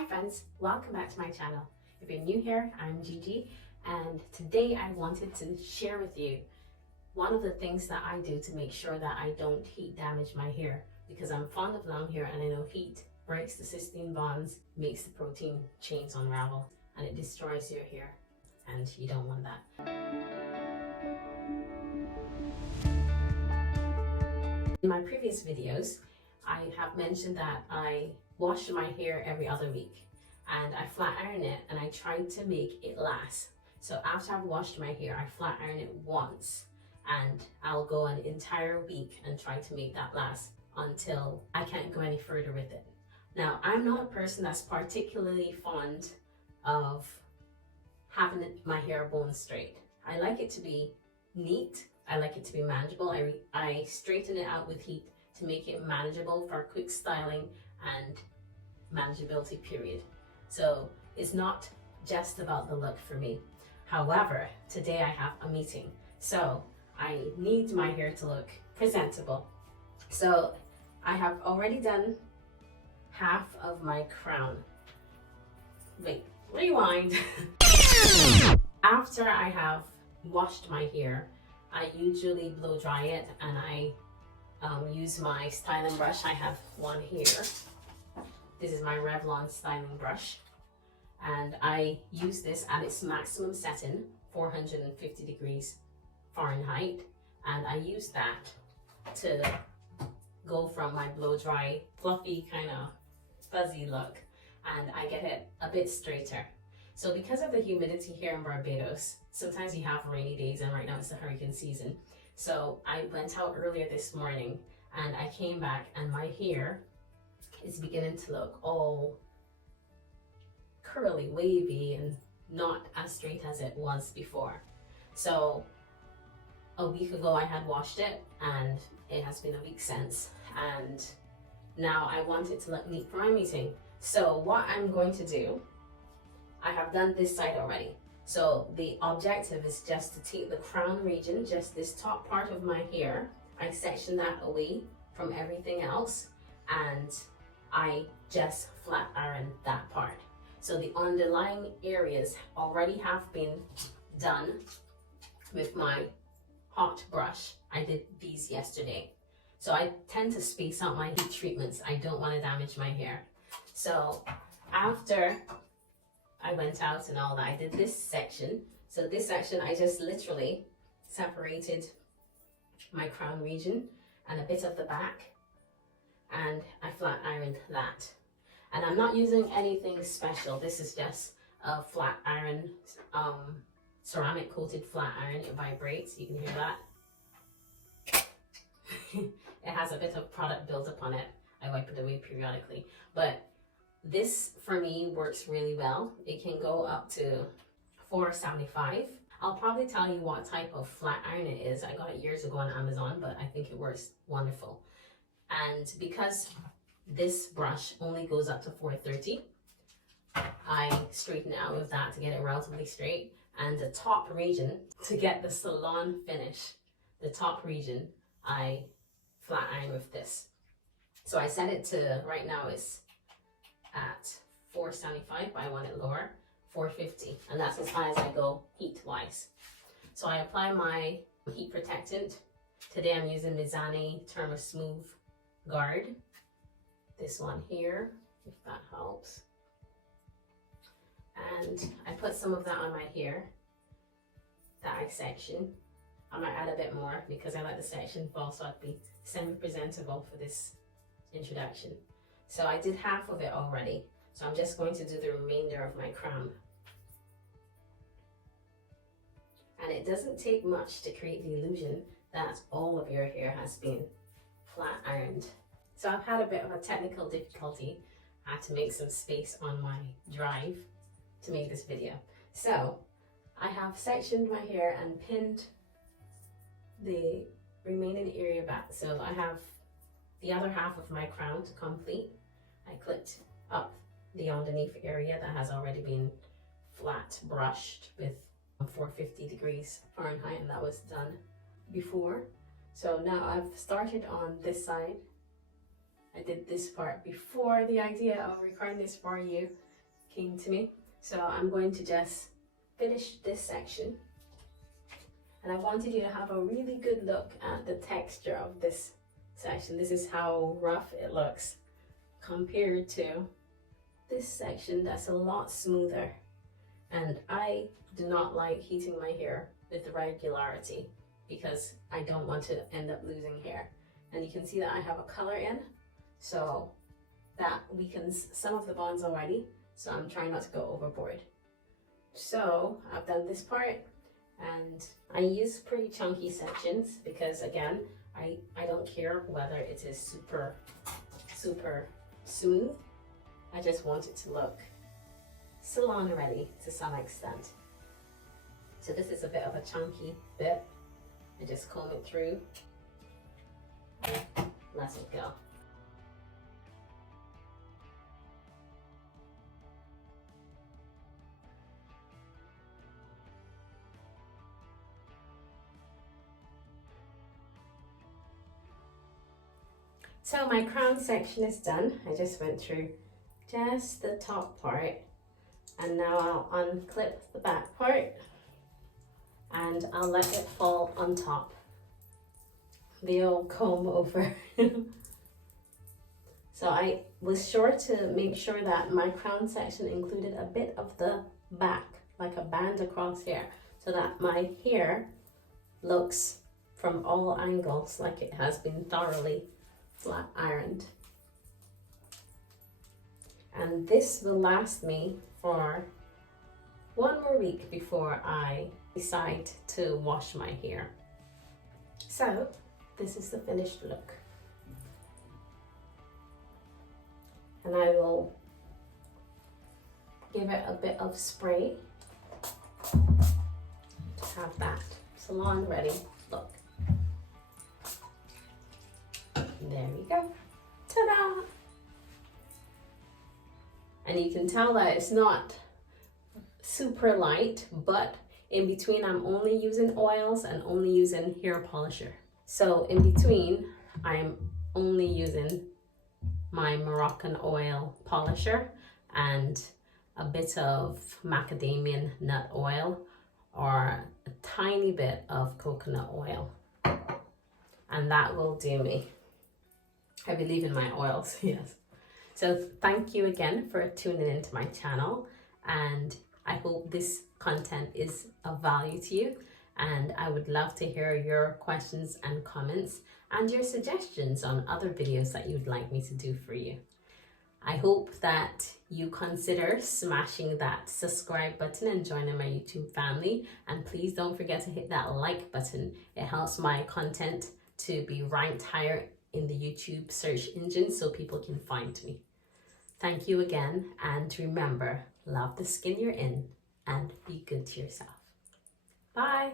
Hi friends, welcome back to my channel. If you're new here, I'm Jiji, and today I wanted to share with you one of the things that I do to make sure that I don't heat damage my hair, because I'm fond of long hair and I know heat breaks the cysteine bonds, makes the protein chains unravel, and it destroys your hair, and you don't want that. In my previous videos, I have mentioned that I wash my hair every other week and I flat iron it, and I try to make it last. So after I've washed my hair, I flat iron it once and I'll go an entire week and try to make that last until I can't go any further with it. Now, I'm not a person that's particularly fond of having my hair bone straight. I like it to be neat. I like it to be manageable. I straighten it out with heat to make it manageable for quick styling and manageability, period. So it's not just about the look for me. However, today I have a meeting, so I need my hair to look presentable. So I have already done half of my crown. Wait, rewind. After I have washed my hair, I usually blow dry it, and I use my styling brush. I have one here. This is my Revlon styling brush, and I use this at its maximum setting, 450 degrees Fahrenheit, and I use that to go from my blow dry, fluffy, kind of fuzzy look, and I get it a bit straighter. So because of the humidity here in Barbados, sometimes you have rainy days, and right now it's the hurricane season. So I went out earlier this morning and I came back and my hair is beginning to look all curly, wavy, and not as straight as it was before. So a week ago I had washed it, and it has been a week since, and now I want it to look neat for my meeting. So what I'm going to do, I have done this side already. So the objective is just to take the crown region, just this top part of my hair, I section that away from everything else, and I just flat iron that part. So the underlying areas already have been done with my hot brush. I did these yesterday. So I tend to space out my heat treatments. I don't want to damage my hair. So after I went out and all that, I did this section. So this section, I just literally separated my crown region and a bit of the back, and I flat ironed that. And I'm not using anything special. This is just a flat iron, ceramic coated flat iron. It vibrates, you can hear that. It has a bit of product built up on it. I wipe it away periodically, but this for me works really well. It can go up to $4.75. I'll probably tell you what type of flat iron it is. I got it years ago on Amazon, but I think it works wonderful. And because this brush only goes up to 430, I straighten it out with that to get it relatively straight. And the top region, to get the salon finish, the top region, I flat iron with this. So I set it to, right now it's at 475, but I want it lower, 450, and that's as high as I go heat wise. So I apply my heat protectant. Today I'm using Mizani Thermo Smooth Guard, this one here, if that helps, and I put some of that on my hair that I section. I might add a bit more because I let the section fall so I'd be semi-presentable for this introduction. So I did half of it already, so I'm just going to do the remainder of my crown. And it doesn't take much to create the illusion that all of your hair has been flat ironed. So I've had a bit of a technical difficulty. I had to make some space on my drive to make this video. So I have sectioned my hair and pinned the remaining area back. So I have the other half of my crown to complete. I clipped up the underneath area that has already been flat brushed with 450 degrees Fahrenheit, and that was done before. So now I've started on this side. I did this part before the idea of recording this for you, came to me. So I'm going to just finish this section. And I wanted you to have a really good look at the texture of this section. This is how rough it looks compared to this section that's a lot smoother. And I do not like heating my hair with regularity because I don't want to end up losing hair. And you can see that I have a color in, so that weakens some of the bonds already. So I'm trying not to go overboard. So I've done this part, and I use pretty chunky sections because again, I don't care whether it is super smooth. I just want it to look salon ready to some extent. So this is a bit of a chunky bit. I just comb it through and let it go. So my crown section is done. I just went through just the top part, and now I'll unclip the back part and I'll let it fall on top. The old comb over. So I was sure to make sure that my crown section included a bit of the back, like a band across here, so that my hair looks from all angles like it has been thoroughly flat ironed. And this will last me for 1 more week before I decide to wash my hair. So this is the finished look. And I will give it a bit of spray to have that salon ready look. There we go. Ta-da! And you can tell that it's not super light, but in between I'm only using oils and only using hair polisher. So in between I'm only using my Moroccan oil polisher and a bit of macadamia nut oil or a tiny bit of coconut oil. And that will do me. I believe in my oils, yes. So thank you again for tuning into my channel, and I hope this content is of value to you, and I would love to hear your questions and comments and your suggestions on other videos that you'd like me to do for you. I hope that you consider smashing that subscribe button and joining my YouTube family, and please don't forget to hit that like button. It helps my content to be ranked higher in the YouTube search engine so people can find me. Thank you again, and remember, love the skin you're in and be good to yourself. Bye.